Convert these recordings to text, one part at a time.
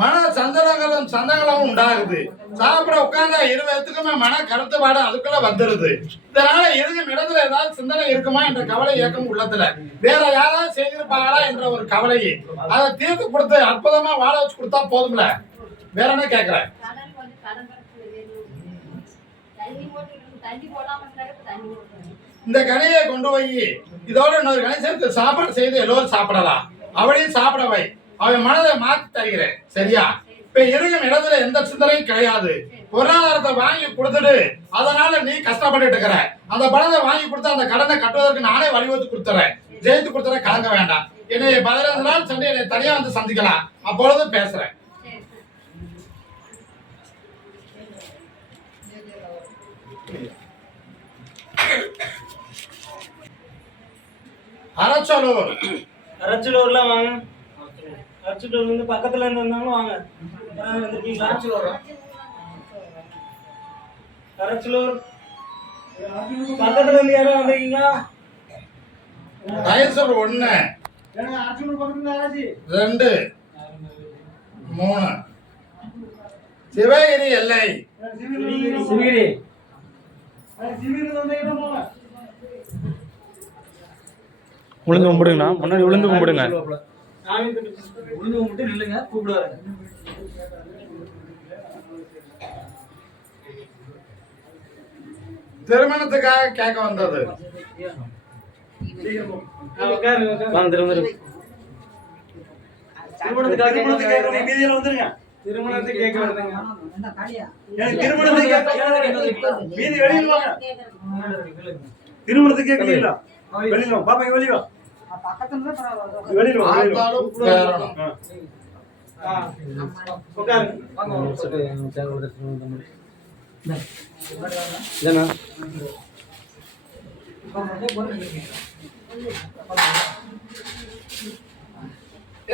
மன சந்தனங்களும் சந்தங்களும் உண்டாகுது. சாப்பிட உட்கார்ந்தா இருவத்துக்குமே மன கருத்துப்பாடு அதுக்குள்ள வந்துருது. இதனால இருக்கும் இடத்துல ஏதாவது சிந்தனை இருக்குமா என்ற கவலை இயக்கம் உள்ளத்துல. வேற யாராவது செய்திருப்பாங்களா என்ற ஒரு கவலையை அதை தீர்த்து கொடுத்து அற்புதமா வாழ வச்சு கொடுத்தா போதும்ல. வேற என்ன கேக்குறேன்? இந்த கனியை கொண்டு போய் இதோட இன்னொரு கனி சேர்த்து சாப்பாடு செய்து எல்லோரும் சாப்பிடலாம். அவளையும் சாப்பிட வை. அவன் மனதை மாற்றி தருகிறேன். சரியா? இப்ப இருக்கும் இடத்துல எந்த சிந்தனையும் கிடையாது. பொருளாதாரத்தை வாங்கி கொடுத்துட்டு அதனால நீ கஷ்டப்பட்டு இருக்கிற. அந்த பணத்தை வாங்கி கொடுத்து அந்த கடனை கட்டுவதற்கு நானே வழிவகுத்து கொடுத்துறேன். ஜெயித்து கொடுத்துறேன். கலங்க வேண்டாம். என்னை 15 நாள் சென்று என்னை தனியா வந்து சந்திக்கலாம். அப்பொழுது பேசுறேன். அரச்சலூர். அரச்சலூர்ல வாங்க. அரச்சலூர்ல இருந்து பக்கத்துல இருந்து வந்தாலும் வாங்க. வந்துருக்கீங்களா? அரச்சலூர் பக்கத்துல இருந்து யாரும் வந்திருக்கீங்களா? ரைசர் 1 2 3 சிவகிரி எல்லை. சிவகிரி உளுந்து கும்பிடுங்கண்ணா. முன்னாடி உளுந்து கும்பிடுங்க. உளுந்து கும்பிட்டு நில்லுங்க. கூப்பிடுவாரு. திருமணத்துக்காக கேட்க வந்தது. திருமணத்துக்கு கேட்க வருதுங்க. திருமணத்துக்கு கேட்கல. வெளியில பாப்பா வெளியில வெளியில ஆத்தாலும் பேரணும்.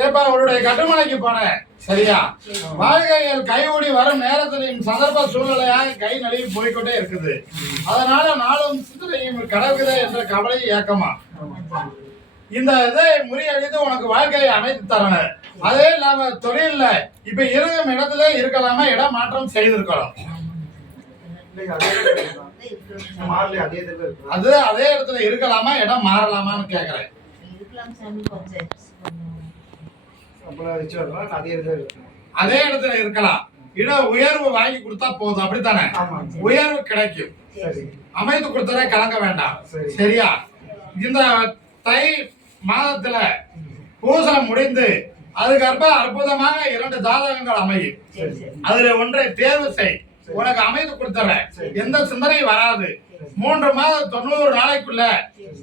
ஏப்பா அவருடைய கட்டுமலைக்கு போனேன். சரியா? வாழ்க்கையில் கைகூடி வரும் நேரத்திலையும் சந்தர்ப்ப சூழ்நிலையாக கை நழுவி போய்கொண்டே இருக்குது. அதனால நாளும் சிந்தனையும் கடவுதே என்ற கவலை ஏக்கமா. இந்த இதை முறியடித்து உனக்கு வாழ்க்கையை அமைத்து தரணும். அதே இல்லாம தொழில்ல இப்ப இருக்கும் இடத்துல இருக்கலாமா இடம் மாற்றம் செய்திருக்கலாம். அது அதே இடத்துல இருக்கலாமா இடம் மாறலாமான்னு கேக்குறேன். அதே இடத்துல இருக்கலாம். இட உயர்வு வாங்கி கொடுத்தா போதும். அப்படித்தானே? உயர்வு கிடைக்கும். அமைத்து கொடுத்ததே கலங்க வேண்டாம். சரியா? இந்த தை மாதத்துல பூசை முடிந்து அதுக்கப்புற அற்புதமாக 2 ஜாதகங்கள் அமையும். அதுல ஒன்றை தேர்வு செய். உனக்கு அமைத்து கொடுத்துறேன். எந்த சிந்தனையும் வராது. 3 மாதம் 90 நாளைக்குள்ள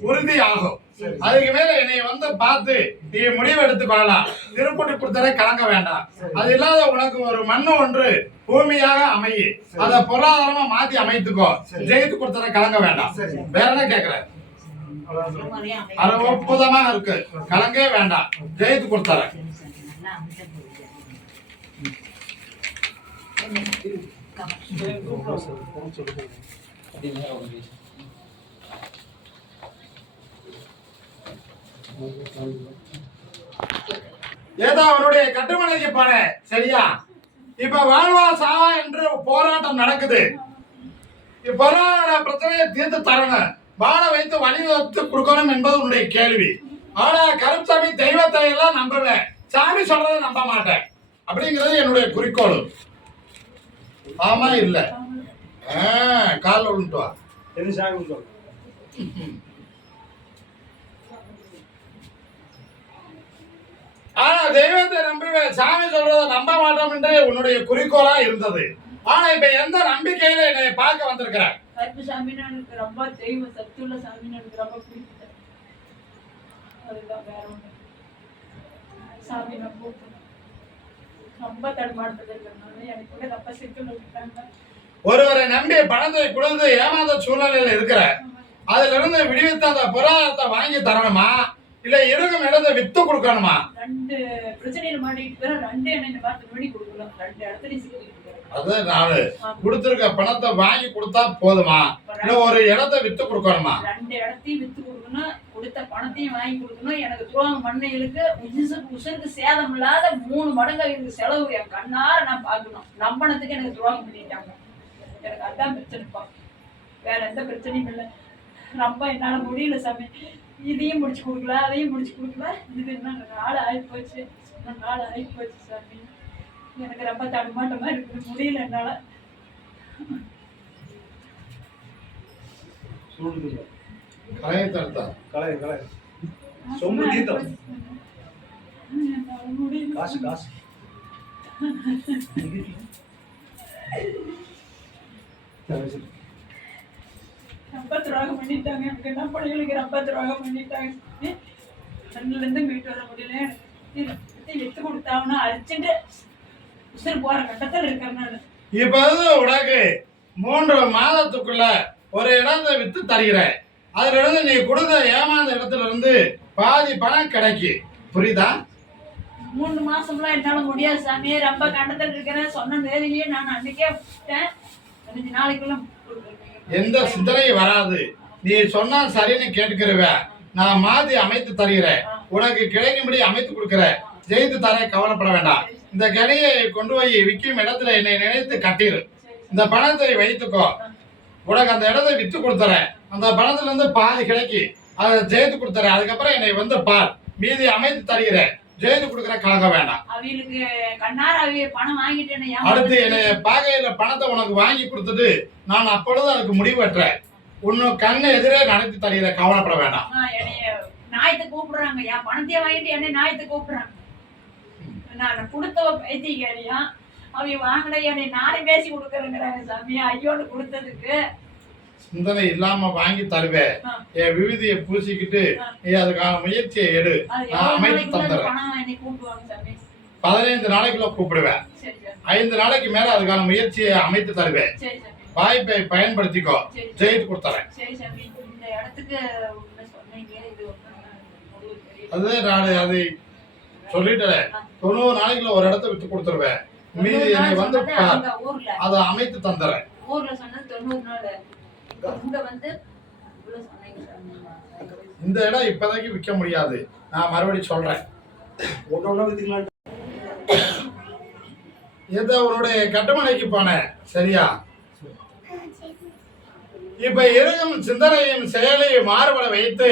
உறுதி ஆகும். அதுக்கு மேல என்னை வந்து பார்த்து நீ முடிவு எடுத்துக் கொள்ளலாம். திருப்பூட்டி கொடுத்ததை கலங்க வேண்டாம். அது இல்லாத உனக்கு ஒரு மண்ணு ஒன்று பூமியாக அமையி அதை பொருளாதாரமா மாத்தி அமைத்துக்கோ. ஜெயித்து கொடுத்ததை கலங்க வேண்டாம். வேற என்ன கேக்குற? அது அற்புதமா இருக்கு. கலங்கே வேண்டாம். ஜெயித்து கொடுத்தறேன். ஏதோ அவருடைய கட்டுமனைக்கு போன. சரியா? இப்ப வாழ்வா சாவா என்று போராட்டம் நடக்குது. பொருளாதார பிரச்சனையை தீர்த்து தரணும். வாழ வைத்து வழிவகுத்து கொடுக்கணும் என்பது உன்னுடைய கேள்வி. ஆனா கருப்சாமி தெய்வத்தை எல்லாம் நம்புவேன். சாமி சொல்றதை நம்ப மாட்டேன். அப்படிங்கிறது என்னுடைய குறிக்கோள். ஆமா இல்ல கால விழுந்துட்டு வா. ஆனா தெய்வத்தை நம்புவேன். சாமி சொல்றதை நம்ப மாட்டோம் என்று உன்னுடைய குறிக்கோளா இருந்தது. ஆனா இப்ப எந்த நம்பிக்கையில என்னை பார்க்க வந்திருக்கிற? கருப்பு சாமின்னு எனக்கு ரொம்ப தெய்வ சக்தியுள்ள சாமின்னு எனக்கு ரொம்ப பிடிக்குது. அதுதான் வேற ஒண்ணு. சாமி ரொம்ப தடுமாட்டது இருக்கிறதுனால எனக்கு கூட ரொம்ப சிக்கல் விட்டாங்க. ஒருவரை நம்பி பணத்தை கொடுத்து ஏமாந்த சூழ்நிலையில இருக்கிற. அதுல இருந்து விடுவித்து அந்த பொருளாதாரத்தை வாங்கி தரணுமா இல்ல இருக்கும் இடத்தை வித்து கொடுக்கணுமா? 2 பிரச்சனையில மாட்டிட்டு 2 என்ன பார்த்து பண்ணி கொடுக்கலாம். 2 இடத்துல சிக்கிட்டு அது நாலு கொடுத்துருக்க பணத்தை வாங்கி கொடுத்தா போதுமா இல்ல ஒரு இடத்தை வித்து கொடுக்கணுமா? 2 இடத்தையும் வித்து கொடுக்கணும், கொடுத்த பணத்தையும் வாங்கி கொடுக்கணும். எனக்கு துரோகம் பண்ணைகளுக்கு உசுருக்கு சேதம் இல்லாத 3 மடங்கு எனக்கு செலவு என் கண்ணார நான் பார்க்கணும். நம்பனத்துக்கு எனக்கு துரோகம் பண்ணிட்டாங்க. எனக்கு அதான் பிரச்சனைப்பா, வேற எந்த பிரச்சனையும் இல்லை. ரொம்ப என்னால முடியல சாமி. இதையும் முடிச்சு கொடுக்கல, அதையும் முடிச்சு கொடுக்கல. இது என்ன நாள் ஆகிப்போச்சு, நாள் ஆகிப்போச்சு சாமி. எனக்கு ரொம்ப தடுமாட்டமா இருக்குது, முடியல என்னால. கலையை தடுத்தா கலை கலை சொம்பு தீர்த்தம் என்னால முடியல. காசு காசு ரொம்ப துரோகம் பண்ணிட்டாங்க. எனக்கு என்ன பிள்ளைகளுக்கு ரொம்ப துரோகம் பண்ணிட்டாங்க. கண்ணுல இருந்து மீட்டு வர முடியல. வித்து கொடுத்தாங்கன்னா அடிச்சுட்டு உசுறு போற கட்டத்தில் இருக்கேன் நான். இப்ப உனக்கு 3 மாதத்துக்குள்ள ஒரு இடத்தை வித்து தருகிறேன். அதுல இருந்து நீ கொடுத்த ஏமாந்த இடத்துல இருந்து பாதி பணம் கிடைக்கு. புரியுதா? 3 மாசம்லாம் என்னால முடியாது சாமி. ரொம்ப கண்டத்தில் இருக்கிறேன். சொன்ன தேதியிலேயே நான் அன்னைக்கே விட்டேன். 15 நாளைக்குள்ள எந்த சிந்தனையும் வராது. நீ சொன்னா சரின்னு கேட்டுக்கிறவ, நான் மாத்தி அமைத்து தருகிறேன். உனக்கு கிடைக்கும்படி அமைத்து கொடுக்கிறேன். ஜெயித்து தர கவலைப்பட வேண்டாம். இந்த கடையை கொண்டு போய் விற்கும் இடத்துல என்னை நினைத்து கட்டிரு. இந்த பணத்தை வைத்துக்கோ. உனக்கு அந்த இடத்தை வித்து கொடுத்துறேன். அந்த பணத்துல இருந்து பாதி கிடைக்கி அதை ஜெயித்து கொடுத்துறேன். அதுக்கப்புறம் என்னை வந்து பார், மீதி அமைத்து தருகிறேன். ஜெயித்து கொடுக்குற கலக்க வேண்டாம். அவங்களுக்கு கண்ணார அவிய பணம் வாங்கிட்டேன். அடுத்து என்னை பாகையில பணத்தை உனக்கு வாங்கி கொடுத்துட்டு நான் அப்பொழுது அதுக்கு முடிவற்றேன். உன்னும் கண்ணு எதிரே நடத்தி தருகிற கவலைப்பட வேண்டாம். என்னைய நாயத்தை கூப்பிடுறாங்க. என் பணத்தையே வாங்கிட்டு என்னை நாயத்தை கூப்பிடுறாங்க. நான் கொடுத்தவ பேத்திக்காரியா அவங்க வாங்கின என்னை நானே பேசி கொடுக்கறேங்கிறாங்க சாமி. ஐயோன்னு கொடுத்ததுக்கு சிந்தனை இல்லாம வாங்கி தருவேன். என் விவிதியை பூசிக்கிட்டு நீ அதுக்கான முயற்சியை எடு. நான் அமைத்து தந்துடுறேன். 15 நாளைக்குள்ள கூப்பிடுவேன். 5 நாளைக்கு மேல அதுக்கான முயற்சியை அமைத்து தருவேன். வாய்ப்பை பயன்படுத்திக்கோ. ஜெயித்து கொடுத்துறேன். அது நான் அதை சொல்லிட்டேன். 90 நாளைக்குள்ள ஒரு இடத்த விட்டு கொடுத்துருவேன். மீதி என்னை வந்து அதை அமைத்து தந்துடுறேன். ஊர்ல சொன்னது 90 நாள். இங்க வந்து இந்த இடம் இப்போதைக்கு விற்க முடியாது. நான் மறுபடியும் சொல்றேன். ஒன்னொன்னா வித்துக்கலாம். ஏதோ உன்னுடைய கட்டுமனைக்கு போனேன், சரியா? இப்ப இருக்கும் சிந்தனையும் செயலையும் மாறுபட வைத்து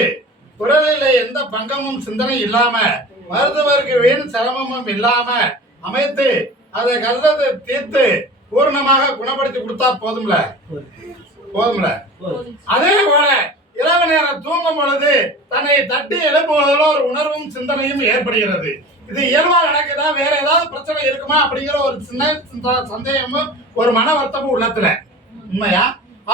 உடலில் எந்த பங்கமும் சிந்தனை இல்லாம மருத்துவருக்கு வீண் சிரமமும் இல்லாம அமைத்து அதை கஷ்டத்தை தீர்த்து பூர்ணமாக குணப்படுத்தி கொடுத்தா போதும்ல. அதே போல இரவு நேரம் தூங்கும் பொழுது தன்னை தட்டி எழுப்புவதில் ஒரு உணர்வும் சிந்தனையும் ஏற்படுகிறது. இது இயல்பா நடக்குதா, வேற ஏதாவது பிரச்சனை இருக்குமா அப்படிங்கிற ஒரு சின்ன சந்தேகமும் ஒரு மன வருத்தமும் உள்ளத்துல. உண்மையா?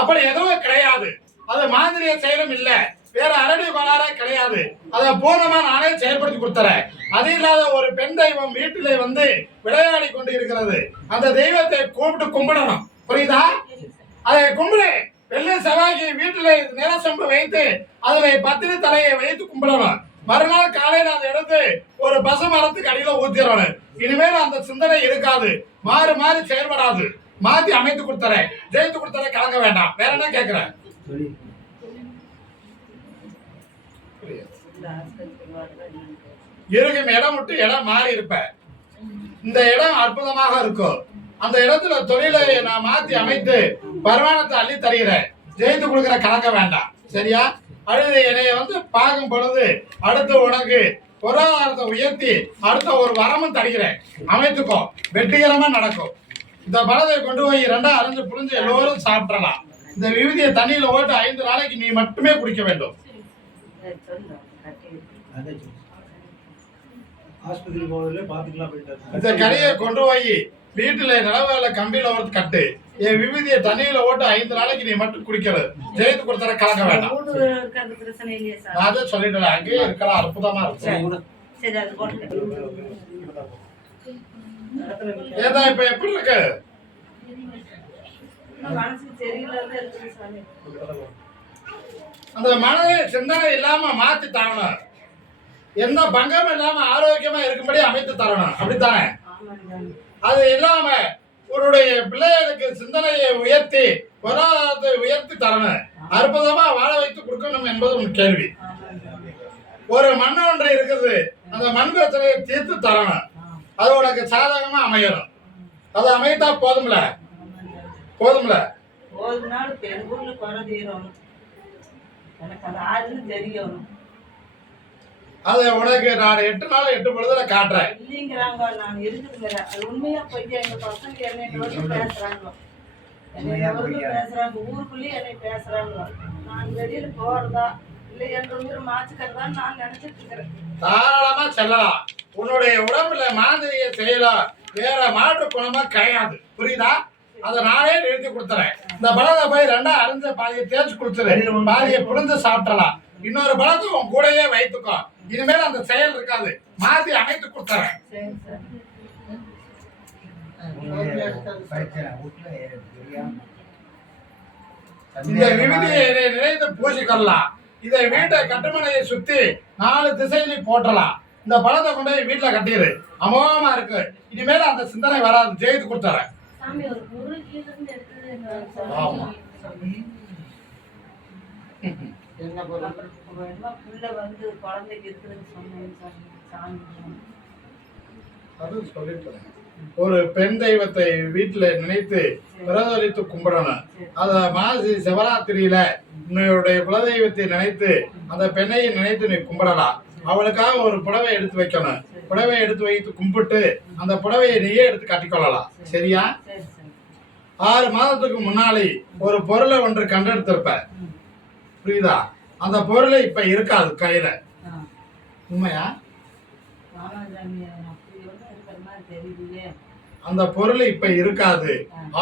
அப்படி எதுவும் கிடையாது. அது மாதிரிய செயலும் இல்ல, வேற அரடி கோளாறே கிடையாது. அதை பூர்ணமா நானே செயல்படுத்தி கொடுத்துறேன். அது இல்லாத ஒரு பெண் தெய்வம் வீட்டிலே வந்து விளையாடி கொண்டு இருக்கிறது. அந்த தெய்வத்தை கூப்பிட்டு கும்பிடணும். புரியுதா? அதை கும்பிடு. வெள்ளை செவ்வாய்க்கு வீட்டுல நிலசொம்பு வைத்து அதுல பத்திரி தலையை வைத்து கும்பிடணும். மறுநாள் காலையில அதை எடுத்து ஒரு பசு மரத்துக்கு அடியில ஊத்திடணும். இனிமேல் அந்த சிந்தனை இருக்காது, மாறி மாறி செயல்படாது. மாத்தி அமைத்து கொடுத்துறேன். ஜெயித்து கொடுத்துறேன். கலங்க வேண்டாம். வேற என்ன கேட்கிறேன்? இருக்கும் இடம் விட்டு இடம் மாறி இருப்ப. இந்த இடம் அற்புதமாக இருக்கும். அந்த இடத்துல தொழிலை நான் மாத்தி அமைத்து வருமானத்தை அள்ளி தருகிறேன். ஜெயித்து கொடுக்கிற கலக்க வேண்டாம், சரியா? அடுத்து என்னைய வந்து பார்க்கும் பொழுது அடுத்து உனக்கு பொருளாதாரத்தை உயர்த்தி அடுத்த ஒரு வரமும் தருகிறேன். அமைத்துக்கோ. வெற்றிகரமா நடக்கும். இந்த பழத்தை கொண்டு போய் 2ஆ அரைஞ்சு புரிஞ்சு எல்லோரும் சாப்பிடலாம். இந்த விவிதியை தண்ணியில ஓட்டு 5 நாளைக்கு நீ மட்டுமே குடிக்க வேண்டும். ஆஸ்பத்திரி போனதுல பாத்துக்கலாம் போயிட்டாரு. இந்த கடையை கொண்டு போய் வீட்டுல நிலவேல கம்பியில ஒரு கட்டு. என் விவிதியை தண்ணியில ஓட்டு 5 நாளைக்கு நீ மட்டும் குடிக்கிறது. ஜெயித்து கொடுத்தர கலக்க வேண்டாம். நான் அதை சொல்லிட்டேன். அங்கேயே இருக்கலாம். அற்புதமா இருக்கும். ஏதா இப்ப எப்படி இருக்கு? அந்த மனதை சிந்தனை இல்லாம மாத்தி தரணும். எந்த பங்கமும் இல்லாம ஆரோக்கியமா இருக்கும்படி அமைத்து தரணும். அப்படித்தானே? அது இல்லாம உன்னுடைய பிள்ளைகளுக்கு சிந்தனையை உயர்த்தி பொருளாதாரத்தை உயர்த்தி தரணும், அற்புதமா வாழ வைத்து கொடுக்கணும் என்பது உன் கேள்வி. ஒரு மண் ஒன்று இருக்குது, அந்த மண் பிரச்சனையை தீர்த்து தரணும், அது உனக்கு சாதகமா அமையணும். அது அமைத்தா போதும்ல, போதும்ல. ஒரு நாள் பெருங்கூர்ல குறை தீரணும், எனக்கு அது ஆறுன்னு தெரியணும். அது உனக்கு நான் 8 நாள் 8 பொழுதுல காட்டுறேன். இல்லைங்கிறாங்க, நான் இருக்குங்கிறேன். அது உண்மையா பொய்யா? எங்க பசங்க என்னை பேசுறாங்க, பேசுறாங்க, ஊருக்குள்ளேயே என்னை பேசுறாங்க. நான் வெளியில போறதா இல்லை என்ற உயிர் மாச்சுக்கிறதான்னு நான் நினைச்சிட்டு இருக்கிறேன். தாராளமா செல்லலாம். உன்னுடைய உடம்புல மாந்திரியை செய்யலாம், வேற மாற்று குணமா கிடையாது, புரியுதா? அதை நானே நிறுத்தி கொடுத்துறேன். இந்த பழத்தை போய் 2ஆ அரிஞ்ச பாதியை தேய்ச்சி கொடுத்துரு, பாதியை புரிஞ்சு சாப்பிடலாம். இன்னொரு பழத்தை உன் கூடயே வைத்துக்கோ, இனிமேல் அந்த செயல் இருக்காது, மாத்தி அமைத்து கொடுத்துறேன். இந்த விபதியை நினைத்து பூசிக்கொள்ளலாம். இதை வீட்டை கட்டுமனையை சுத்தி 4 திசையிலையும் போட்டலாம். இந்த பழத்தை கொண்டு போய் வீட்டுல கட்டிடு, அமோகமா இருக்கு. இனிமேல் அந்த சிந்தனை வராது, ஜெயித்து கொடுத்துறேன். ஆமா. என்ன புள்ள வந்து குழந்தைக்கு இருக்குதுன்னு சொன்னேன் சாமி. அது சொல்லிட்டு ஒரு பெண் தெய்வத்தை வீட்டுல நினைத்து பிரதோலித்து கும்பிடணும். அத மாசி சிவராத்திரியில உன்னுடைய குலதெய்வத்தை நினைத்து அந்த பெண்ணையை நினைத்து நீ கும்பிடலாம். அவளுக்காக ஒரு புடவை எடுத்து வைக்கணும், புடவை எடுத்து வைத்து கும்பிட்டு அந்த புடவையை நீயே எடுத்து கட்டிக்கொள்ளலாம், சரியா? 6 மாதத்துக்கு முன்னாடி ஒரு பொருளை ஒன்று கண்டெடுத்திருப்ப, புரியுதா? அந்த பொருளை இப்ப இருக்காது கையில, உண்மையா? அந்த பொருள் இப்ப இருக்காது,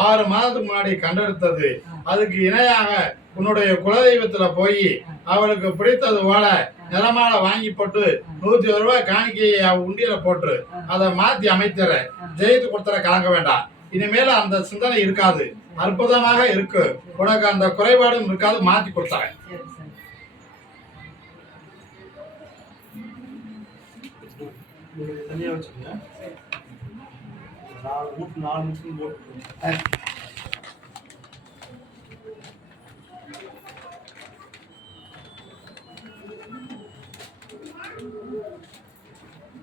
6 மாதத்துக்கு முன்னாடி கண்டெடுத்தது. அதுக்கு இணையாக உன்னுடைய குலதெய்வத்துல போய் அவளுக்கு பிடித்தது போல நிறமாலை வாங்கி போட்டு 101 ரூபாய் காணிக்கையை உண்டியில போட்டு அதை மாத்தி அமைத்துற, ஜெயித்து கொடுத்துற, கலங்க வேண்டாம். இனிமேல அந்த சிந்தனை இருக்காது, அற்புதமாக இருக்கு, உனக்கு அந்த குறைபாடும் இருக்காது, மாத்தி கொடுத்துறேன். தனியா வச்சுக்கோங்க. 4 நிமிஷம் போட்டு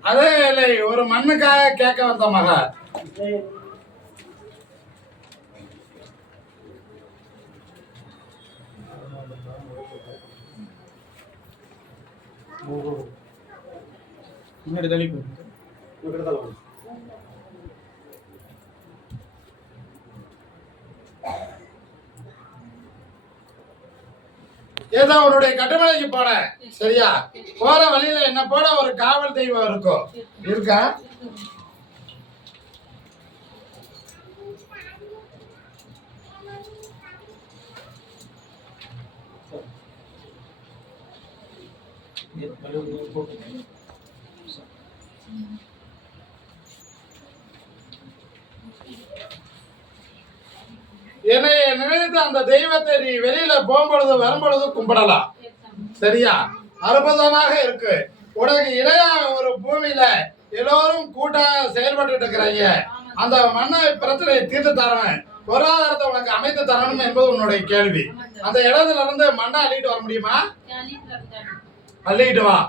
அதே இல்லை, ஒரு மண்ணுக்காக கேட்க வந்த மக. முன்னாடி தள்ளி போ. ஏதோ உன்னுடைய கட்டுமலைக்கு போன, சரியா? போற வழியில என்ன போல ஒரு காவல் தெய்வம் இருக்கும், இருக்கா? என்னை நினைத்து அந்த தெய்வத்தை நீ வெளியில போகும்பொழுது வரும்பொழுது கும்பிடலாம், சரியா? அற்புதமாக இருக்கு. உனக்கு இடையா ஒரு பூமியில எல்லோரும் கூட்டாக செயல்பட்டு இருக்கிறீங்க. அந்த மண்ணை பிரச்சனையை தீர்த்து தரணும், பொருளாதாரத்தை உனக்கு அமைத்து தரணும் என்பது உன்னுடைய கேள்வி. அந்த இடத்துல இருந்து மண்ணை அள்ளிட்டு வர முடியுமா? அள்ளிட்டு வா.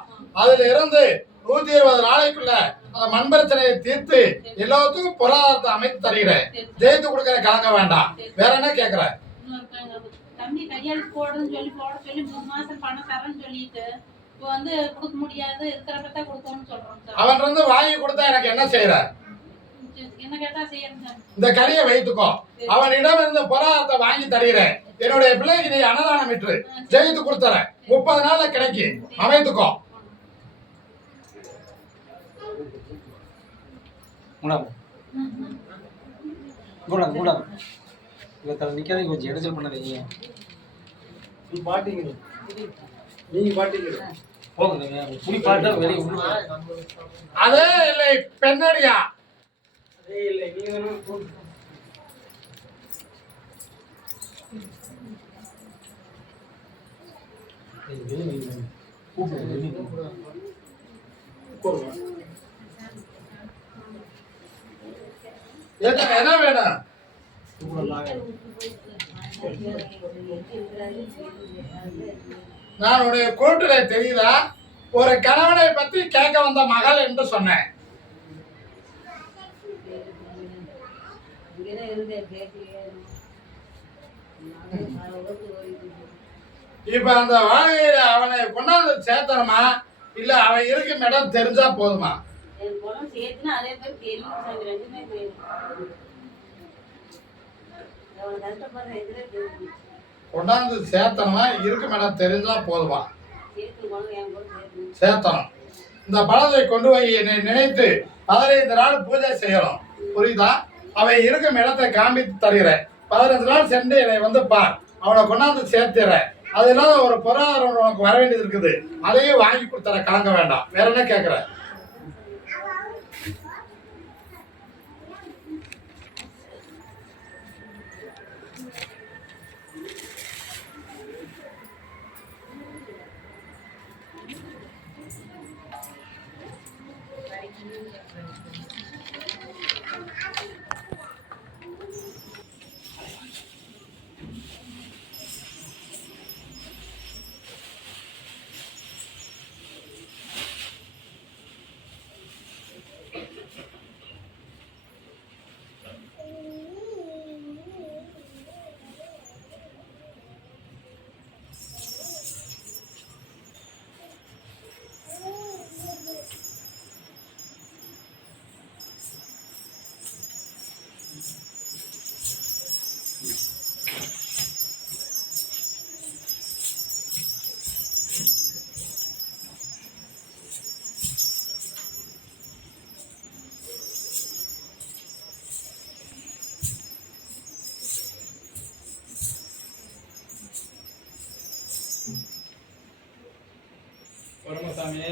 அதுல இருந்து 120 நாளைக்குள்ள அந்த மண் பிரச்சனையை தீர்த்து எல்லாத்துக்கும் பொருளாதாரத்தை அமைத்து தருகிறேன், ஜெயித்து கொடுக்கற, கலங்க வேண்டாம். வேற என்ன கேக்குற? தம்பி கையாளு போடுன்னு சொல்லி போட சொல்லி 3 மாசம் பணம் தரேன்னு சொல்லிட்டு இப்போ வந்து கொடுக்க முடியாது, இருக்கிறப்ப கொடுக்கணும்னு சொல்றோம். அவன் இருந்து வாங்கி கொடுத்தா எனக்கு என்ன செய்யற? என்ன கேட்டா செய்யறேன். இந்த கறியை வைத்துக்கோ, அவனிடம் இருந்து பொருளாதாரத்தை வாங்கி தருகிறேன். என்னுடைய பிள்ளைக்கு நீ அன்னதானம் விட்டு ஜெயித்து கொடுத்தற, 30 நாள்ல கிடைக்கும், அமைத்துக்கோ. நிக்காதீங்க, கொஞ்சம் இடைச்சல் பண்ணாதீங்க. பாட்டிங்க, நீங்க பாட்டிங்க போங்க, புடி பாட்டா வெளியே. அதே இல்லை பெண்ணடியா, அதே இல்லை நீங்க என்ன வேணும்? நான் உடைய கூட்டுல தெரியுதா? ஒரு கணவனை பத்தி கேட்க வந்த மகள் என்று சொன்னேன். இப்ப அந்த வாழ்க்கையில அவனை கொண்டாந்து சேர்த்தணுமா இல்ல அவன் இருக்கும் இடம் தெரிஞ்சா போதுமா? கொண்டாந்து சேர்த்தணுமா இருக்கும் இடம் தெரிஞ்சா போதுமா? சேர்த்தணும். இந்த பழத்தை கொண்டு போய் நினைத்து 15 நாள் பூஜை செய்யணும். புரியுதா? அவன் இருக்கும் இடத்தை காமித்து தருகிறேன். 15 நாள் சென்று என்னை வந்து பார். அவனை கொண்டாந்து சேர்த்துறேன். அது இல்லாத ஒரு பொருளாதாரம் உனக்கு வர வேண்டியது இருக்குது. அதையும் வாங்கி கொடுத்தர, கலங்க வேண்டாம். வேற என்ன கேட்கிற? பரமசாமி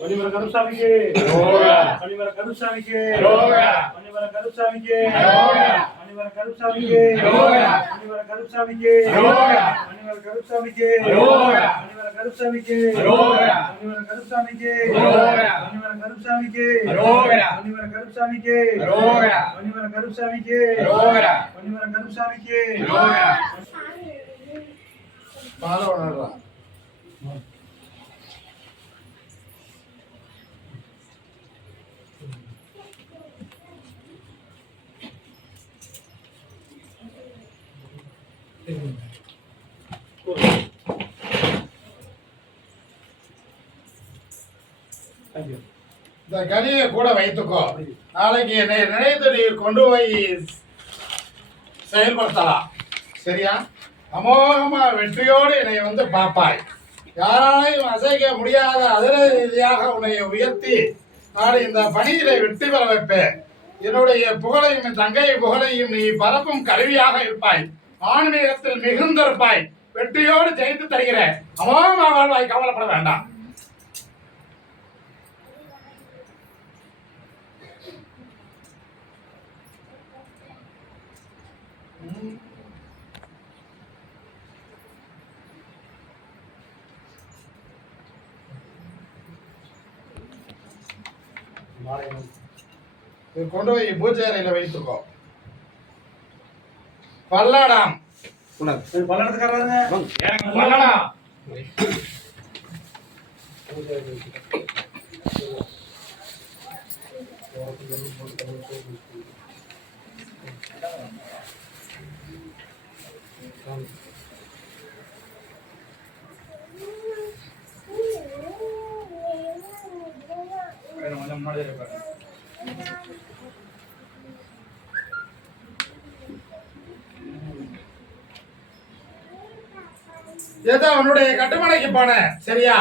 பனிமர கருசாமிக்கு பனிமர கருசாமிக்கு பனிமர கருசாமிக்கு பனிமர கருசாமிக்கு பனிமர கருசாமிக்கு பனிமர கருசாமிக்கு பனிமர கருசாமிக்கு பனிமர கருசாமிக்கு பனிமர கருசாமிக்கு பனிமர கருசாமிக்கு பனிமர கருசாமிக்கு பனிமர கருசாமிக்கு பால உணர்றா. இந்த கனியை கூட வைத்துக்கோ. நாளைக்கு என்னை நினைத்து நீ கொண்டு போய் செயல்படுத்தலாம். சரியா? அமோகமா வெற்றியோடு என்னை வந்து பார்ப்பாய். யாராலையும் அசைக்க முடியாத அதிர ரீதியாக உன்னை உயர்த்தி நான் இந்த பணியிலே வெற்றி பெற வைப்பேன். என்னுடைய புகழையும் என் தங்கை புகழையும் நீ பரப்பும் கருவியாக இருப்பாய். ஆன்மீகத்தில் மிகுந்த இருப்பாய். வெற்றியோடு ஜெயித்து தருகிறேன். அமோகமா வாழ்வாய், கவலைப்பட வேண்டாம். கொண்டு போய் பூஜை அறையில வைத்துக்கோ. பல்லடம் பல்லடத்துக்காரங்க பல்லடம் முன்னாடி இருப்பாங்க. ஏதோ அவனுடைய கட்டுமனைக்கு போனேன். சரியா?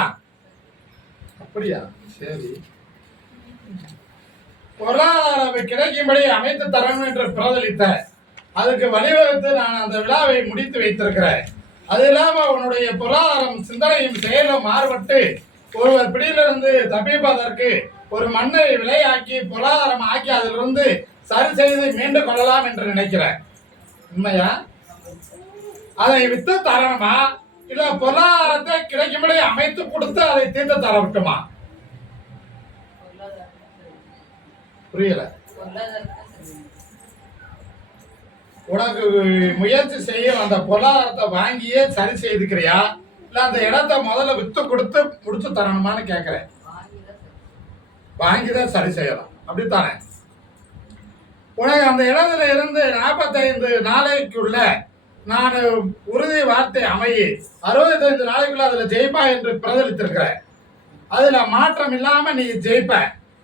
அப்படியா? சரி. பொருளாதாரம் கிடைக்கும்படி அமைத்து தரணும் என்று பிரதலித்த அதுக்கு வழிவகுத்து நான் அந்த விழாவை முடித்து வைத்திருக்கிறேன். அது இல்லாம உன்னுடைய பொருளாதாரம் சிந்தனையும் செயலும் மாறுபட்டு ஒருவர் பிடியிலிருந்து தப்பிப்பதற்கு ஒரு மண்ணை விலையாக்கி பொருளாதாரம் ஆக்கி அதிலிருந்து சரி செய்து மீண்டு கொள்ளலாம் என்று நினைக்கிறேன். உண்மையா? அதை வித்து தரணுமா இல்ல பொருளாதாரத்தை கிடைக்கும்படி அமைத்து கொடுத்து அதை தீர்த்து தர விட்டுமா? புரியல. உனக்கு முயற்சி செய்ய அந்த பொருளாதாரத்தை வாங்கியே சரி செய்துக்கிறியா இல்ல அந்த இடத்த முதல்ல வித்து கொடுத்து முடிச்சு தரணுமான்னு கேட்கிறேன். வாங்கிதான் சரி செய்யலாம், அப்படித்தானே? உனக்கு அந்த இடத்துல இருந்து 45 நாளைக்குள்ள நான் உறுதி வார்த்தை அமையி 65 நாளைக்குள்ள அதுல ஜெயிப்பா என்று பிரதலித்திருக்கிறேன். அதுல மாற்றம் இல்லாம நீ ஜெயிப்ப,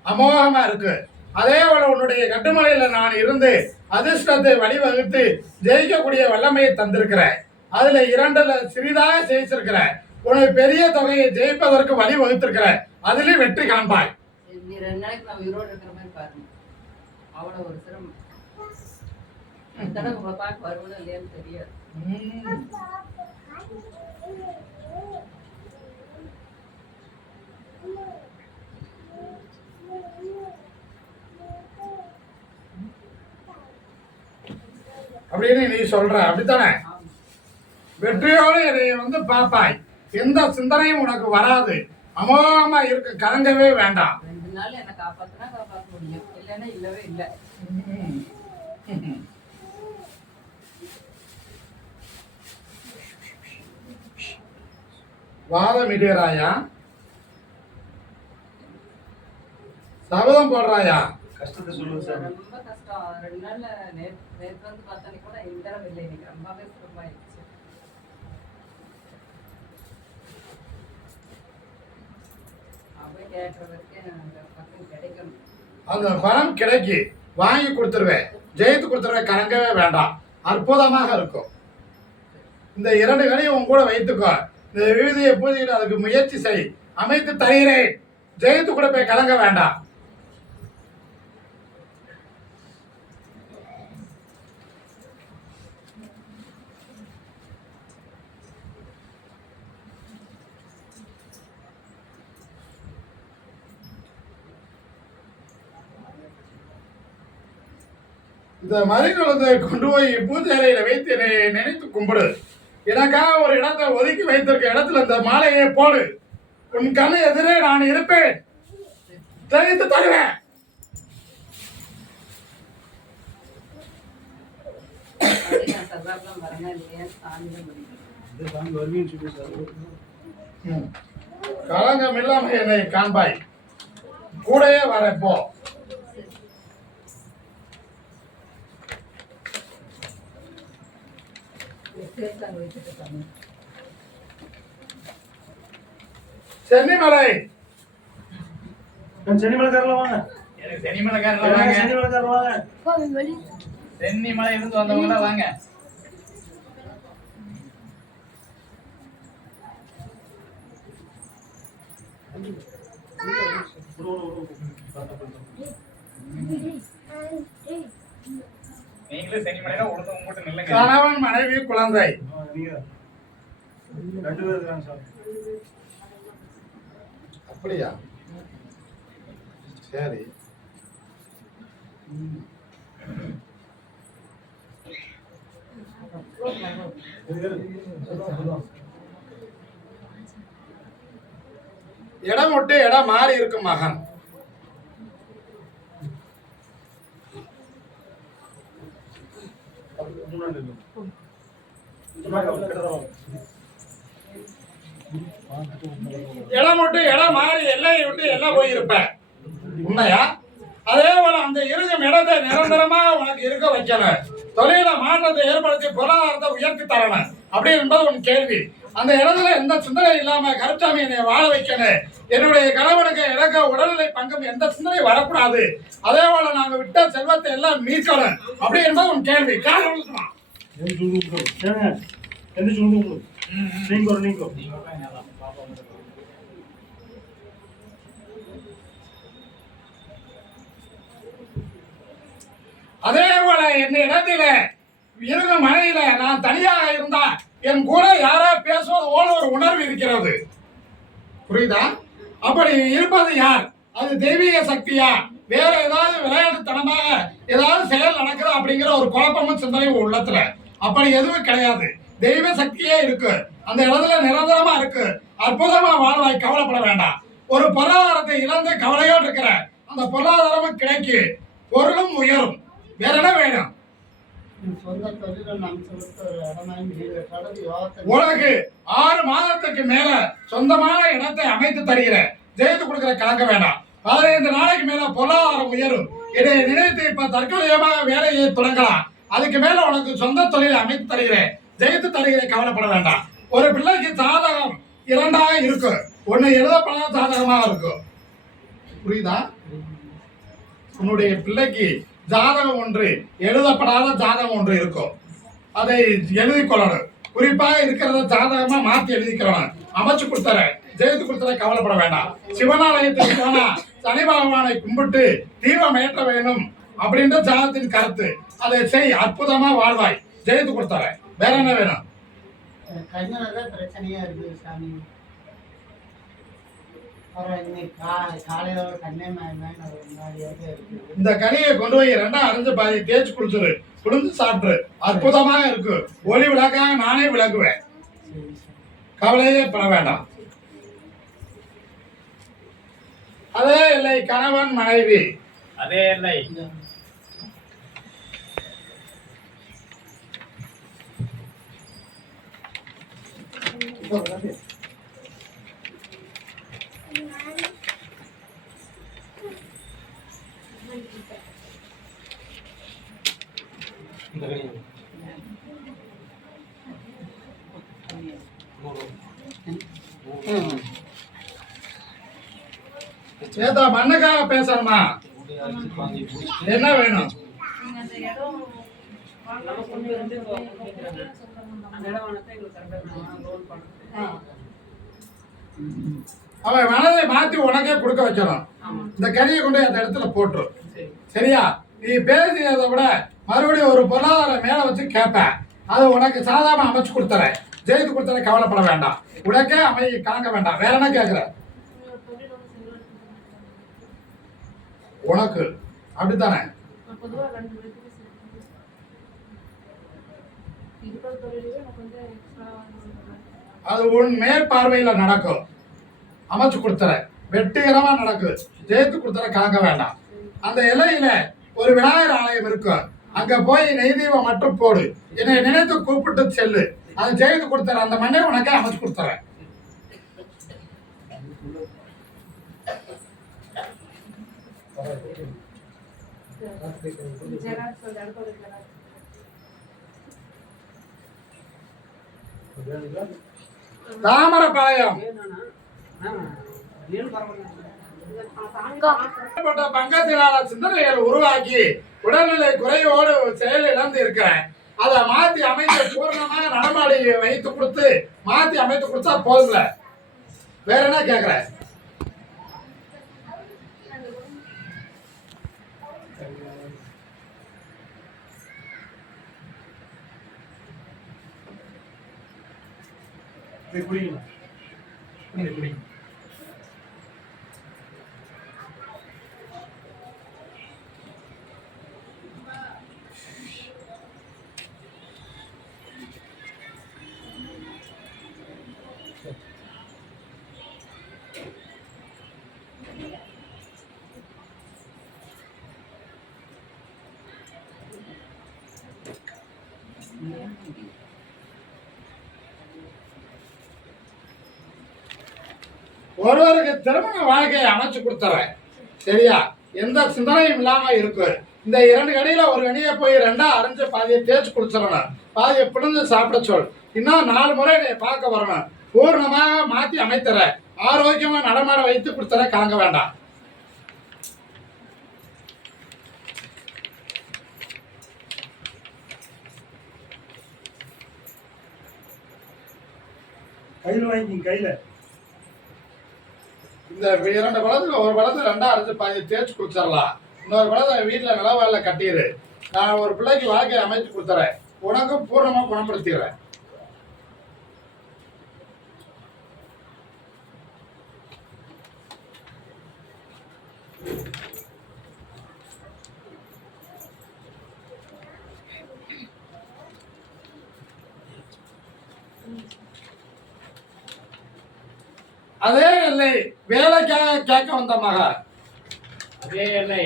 அமோகமா இருக்கு. அதே போல உன்னுடைய கட்டுமலையில நான் இருந்து அதிர்ஷ்டத்தை வழிவகுத்து ஜெயிக்கக்கூடிய வல்லமையை தந்திருக்கிறேன். அதுல 2ல சிறிதாக ஜெயிச்சிருக்கிற, உனக்கு பெரிய தொகையை ஜெயிப்பதற்கு வழி வகுத்திருக்கிற, அதிலே வெற்றி காண்பாய். நீ 2 நாளைக்கு நான் உயிரோடு இருக்கிற மாதிரி பாருங்க. அவ்வளவு ஒரு சிரமம். உங்களை பார்க்க வருவதும் இல்லையான்னு தெரியாது. அப்படின்னு நீ சொல்ற, அப்படித்தானே? வெற்றியோடு என்னை பாப்பாய். எந்த சிந்தனையும் உனக்கு வராது. அமோகமா இருக்கு, கலங்கவே வேண்டாம். 2 நாள் என்ன காப்பாத்தினா காப்பாற்ற முடியும், இல்லைன்னா இல்லவே இல்லை. வாதம் இடுறாயா? சபதம் போடுறாயா? கஷ்டத்தை சொல்லுங்க சார். ரொம்ப கஷ்டம். 2 நாள்ல நேற்று வந்து பார்த்தா கூட இந்த தடவை இல்லை, இன்னைக்கு ரொம்பவே சிரமமாயிடுச்சு. அப்படியே கேட்கற வரைக்கும் அந்த பக்கம் கிடைக்கணும். அந்த பணம் கிடைக்கி வாங்கி கொடுத்துருவேன், ஜெயித்து கொடுத்துருவேன், கலங்கவே வேண்டாம். அற்புதமாக இருக்கும். இந்த 2 கனியும் உன் கூட வைத்துக்கோ. இந்த விழுதியை பூஜையில் அதுக்கு முயற்சி செய், அமைத்து தருகிறேன். ஜெயித்து கூட போய் கலங்க வேண்டாம். இந்த மறிக்குளத்தை கொண்டு போய் பூஜை அறையில வைத்து என்னை நினைத்து கும்பிடு. எனக்காக ஒரு இடத்தை ஒதுக்கி வைத்திருக்க இடத்துல இந்த மாலையை போடு. உன் கண்ணு எதிரே நான் இருப்பேன், தெரிவித்து தருவேன். கலங்கம் இல்லாம என்னை காண்பாய். கூடயே வரப்போ சென்னிமலை. சென்னிமலைக்காரல வாங்க. எனக்கு சென்னிமலைக்காரல வாங்க. சென்னிமலைக்காரல வாங்க. சென்னிமலை இருந்து வந்தவங்க வாங்க. நீங்களே சென்னிமலையில உழுந்து கும்பிட்டு நில்லுங்க. கணவன் மனைவி குழந்தை 2 பேர் இருக்காங்க சார். அப்படியா? சரி. இடம் விட்டு இடம் மாறி இருக்கும் மகன். இடம் விட்டு இடம் மாறி எல்லையை விட்டு எல்லாம் போயிருப்ப, உண்மையா? அதே போல அந்த இருக்கும் இடத்தை நிரந்தரமாக உனக்கு இருக்க வைக்கணும். தொழில மாற்றத்தை ஏற்படுத்தி பொருளாதாரத்தை உயர்த்தி தரணும் அப்படி என்பது உன் கேள்வி. அந்த இடத்துல எந்த சிந்தனை இல்லாம கருச்சாமி என்னை வாழ வைக்கணும். என்னுடைய கணவனுக்கு எனக்கு உடல்நிலை பங்கம் எந்த சிந்தனை வரக்கூடாது. அதே போல நாங்க விட்ட செல்வத்தை எல்லாம் மீட்கணும் அப்படி என்பது உன் கேள்வி. அதே போல என் இடத்துல இருக்கும் மனையில நான் தனியாக இருந்தா என் கூட யாரா பேசுவது போல ஒரு உணர்வு இருக்கிறது. புரியுதா? அப்படி இருப்பது யார்? அது தெய்வீக சக்தியா, வேற ஏதாவது விளையாட்டுத்தனமாக ஏதாவது செயல் நடக்குது அப்படிங்கிற ஒரு குழப்பமும் சிந்தனையும் உள்ளத்துல. அப்படி எதுவும் கிடையாது. தெய்வ சக்தியே இருக்கு. அந்த இடத்துல நிரந்தரமா இருக்கு. அற்புதமா வாழ்வாய், கவலைப்பட வேண்டாம். ஒரு பொருளாதாரத்தை இழந்து கவலையோடு இருக்கிற அந்த பொருளாதாரமும் கிடைக்கு, பொருளும் உயரும். வேற என்ன வேணும்? உனக்கு 6 மாதத்துக்கு மேல சொந்தமான இடத்தை அமைத்து தருகிறேன். ஜெயித்து கொடுக்கிற கலங்க வேண்டாம். 15 நாளைக்கு மேல பொருளாதாரம் உயரும். இதை நினைத்து இப்ப தற்கொலையமாக வேலையை தொடங்கலாம். அதுக்கு மேல உனக்கு சொந்த தொழிலை அமைத்து தருகிறேன், ஜெயித்து தருகிறேன், கவலைப்பட வேண்டாம். ஒரு பிள்ளைக்கு ஜாதகம் 2ஆக இருக்கு. ஒண்ணு எழுதப்படாத ஜாதகமாக இருக்கும். புரியுதா? உன்னுடைய பிள்ளைக்கு ஜாதகம் ஒன்று, எழுதப்படாத ஜாதகம் ஒன்று இருக்கும். அதை எழுதி கொள்ளணும். குறிப்பாக இருக்கிறத ஜாதகமா மாத்தி எழுதிக்கிறவன் அமைச்சு கொடுத்தறேன், ஜெயித்து கொடுத்தற, கவலைப்பட வேண்டாம். சிவனாலயத்துக்கு போனா சனி பகவானை கும்பிட்டு தீபம் ஏற்ற வேணும் அப்படின்ற ஜாதகத்தின் கருத்து. அதை செய், அற்புதமா வாழ்வாய், ஜெயித்து கொடுத்தறேன். வேற என்ன வேணும்? பிரச்சனையா இருக்கு சாமி. இந்த கனியை கொண்டு போய் 2ஆ அரைஞ்சு பாதி தேய்ச்சி குடிச்சிரு, குளிர்ந்து சாப்பிட்டு. அற்புதமாக இருக்கு. ஒளி விளக்காக நானே விளக்குவேன், கவலையே பட வேண்டாம். அதே இல்லை கணவன் மனைவி, அதே இல்லை ஏதா மண்ணுக்காக பேசணுமா? என்ன வேணும்? அந்த இடம் அவன் மனதை மாத்தி உனக்கே கொடுக்க வைக்கணும். இந்த கனியை கொண்டு அந்த இடத்துல போட்டுரு. சரியா? நீ பேசியதை விட மறுபடியும் ஒரு பொருளாதாரம் மேல வச்சு கேட்பேன். அது உனக்கு சாதாரண அமைச்சு கொடுத்துறேன், ஜெயித்து கொடுத்துறேன், கவலைப்பட வேண்டாம். உனக்கே அமைதி கலங்க வேண்டாம். வேற என்ன கேட்குற? உனக்கு அப்படித்தானே? அது உன் மேற்பார்வையில நடக்கும். அமைச்சு கொடுத்துற, வெற்றிகரமா நடக்கும், ஜெயித்து கொடுத்துற, கலங்க வேண்டாம். அந்த இலையில ஒரு விநாயகர் ஆலயம் இருக்கும். அங்க போய் நெய் தீபம் மட்டும் போடு, என்னை நினைத்து கூப்பிட்டு செல்லு. அதை ஜெயித்து கொடுத்துற, அந்த மண்ணை உனக்கே அமைச்சு கொடுத்துறேன். தாமரபாளையம் பங்கத்தினால சிந்தனைகள் உருவாக்கி உடல்நிலை குறைவோடு செயல் இழந்து இருக்கிறேன். அதை மாத்தி அமைத்து பூர்ணமா நடமாடி வைத்து கொடுத்து மாத்தி அமைத்து கொடுத்தா போதும்ல. வேற என்ன கேக்குற? குடிங்க. ஒருவருக்கு திருமண வாழ்க்கையை அமைச்சு கொடுத்துறேன். சரியா? எந்த சிந்தனையும் இல்லாம இருக்கு. இந்த 2 கடியில ஒரு கடியை போய் 2ஆ அரைஞ்சு பாதியை தேய்ச்சி குடிச்சிடணும். பாதியை பிடிஞ்சு சாப்பிட சொல். இன்னும் 4 முறை என்னை பார்க்க வரணும். பூர்ணமாக மாத்தி அமைத்துற, ஆரோக்கியமா நடமாட வைத்து கொடுத்துற, கலங்க வேண்டாம். கையில் வாங்கிக்கிங்க. கையில இந்த 2 பழத்துல ஒரு பழத்தை 2ஆ அரைஞ்சு பாதியை தேய்ச்சி குடிச்சிடலாம். இன்னொரு பழத்தை வீட்டுல நிலவாயில கட்டிடு. நான் ஒரு பிள்ளைக்கு வாழ்க்கையை அமைச்சு கொடுத்துறேன், உனக்கும் பூர்ணமா குணப்படுத்திடுறேன். அதே இல்லை வேலைக்காக கேட்க வந்த மக. அதே இல்லை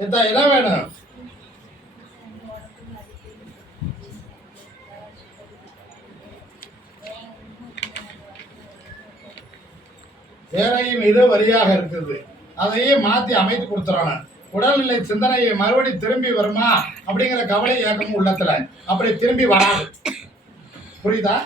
என்ன வேணும்? வேலையும் இது வரியாக இருக்குது, அதையே மாத்தி அமைத்து கொடுத்துறான. உடல்நிலை சிந்தனையை மறுபடி திரும்பி வருமா அப்படிங்கிற கவலை ஏக்கமும் உள்ளத்துல. அப்படி திரும்பி வராது. புரியுதா?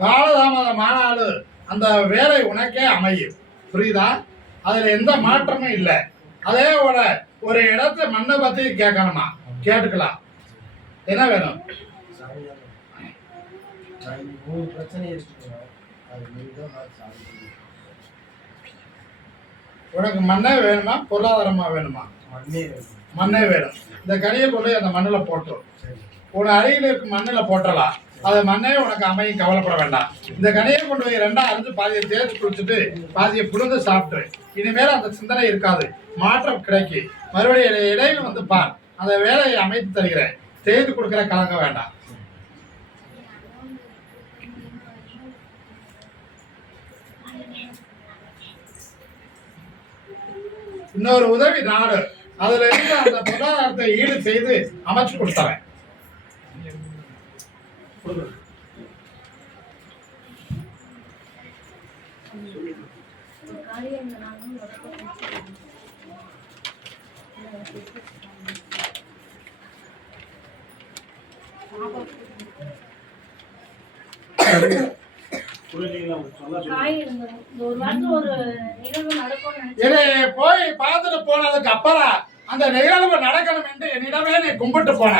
காலதாமதமானாலும் அந்த வேலை உனக்கே அமையும். புரியுதா? அதுல எந்த மாற்றமும் இல்லை. அதே போல ஒரு இடத்துல மண்ணை பத்தி கேட்கணுமா, கேட்டுக்கலாம். என்ன வேணும்? உனக்கு மண்ணே வேணுமா பொருளாதாரமா வேணுமா? மண்ணே வேணும். இந்த கனியை கொண்டு அந்த மண்ணுல போட்டோம். உன் அருகில் இருக்கும் மண்ணுல போட்டலாம். அது மண்ணே உனக்கு அமையும், கவலைப்பட வேண்டாம். இந்த கனியை கொண்டு போய் 2 அரிஞ்சு பாதியை தேய்ச்சி குளிச்சுட்டு பாதியை புழுந்து சாப்பிட்டு இனிமேல் அந்த சிந்தனை இருக்காது, மாற்றம் கிடைக்கும். மறுபடியும் இடையில வந்து பார், அந்த வேலையை அமைத்து தருகிறேன், செய்து கொடுக்கிற கலங்க வேண்டாம். இன்னொரு உதவி நாடு, அதுல இருந்து அந்த பொருளாதாரத்தை ஈடு செய்து அமைச்சு கொடுத்தவன். போய் பார்த்துட்டு போனதுக்கு அப்புறம் அந்த நிகழ்வு நடக்கணும் என்று என்னிடமே நீ கும்பிட்டு போன.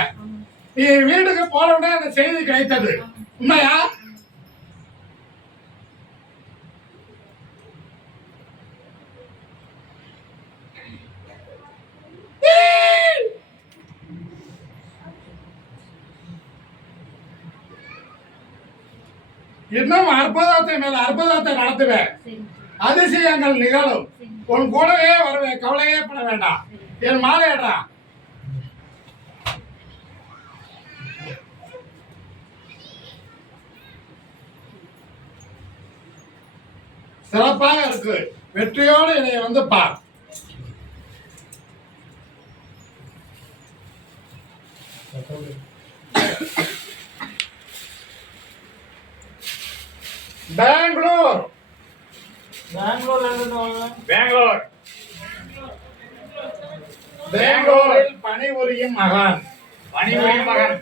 நீ வீட்டுக்கு போன உடனே அந்த செய்தி கிடைத்தது உண்மையா? இன்னும் அற்புதத்தை மேல அற்புதத்தை நடத்துவேன். அதிசயங்கள் நிகழும். உன் கூடவே வருவேன், கவலையே பட வேண்டாம். என் மாலையடா. சிறப்பாக இருக்கு. வெற்றியோடு என்னை வந்து பார். பெங்களூர். பெங்களூர் பெங்களூரில் பணிபுரியும் மகன். பணிபுரியும் மகன்.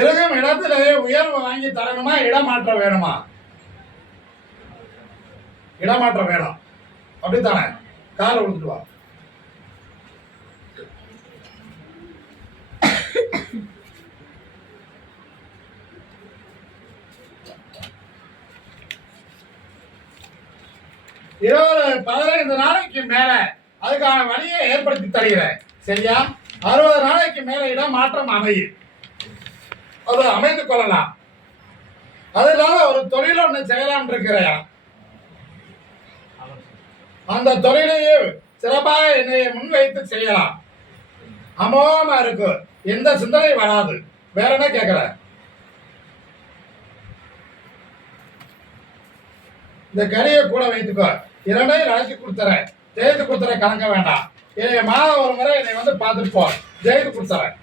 இருக்கும் இடத்திலேயே உயர்வு வாங்கி தரணுமா, இடமாற்றம் வேணுமா? இடமாற்றம் வேணும். அப்படித்தானே? காலை விழுந்துட்டு வா. இருபது 15 நாளைக்கு மேல அதுக்கான வழியை ஏற்படுத்தி தருகிறேன். சரியா? 60 நாளைக்கு மேல இடம் மாற்றம் அமையும். அது அமைந்து கொள்ளலாம். அதனால ஒரு தொழில் ஒண்ணு செய்யலாம் இருக்கிறேன். அந்த தொழிலையே சிறப்பாக என்னை முன்வைத்து செய்யலாம். அமோகமா இருக்கு. எந்த சிந்தனை வராது. வேற என்ன கேக்குற? இந்த கனியை கூட வைத்துக்கோ. 2ஐயும் ராசி கொடுத்துறேன், ஜெயித்து கொடுத்துறேன், கலங்க வேண்டாம். என்னை மாதம் ஒரு முறை என்னை வந்து பார்த்துட்டு போ, ஜெயித்து கொடுத்துறேன்.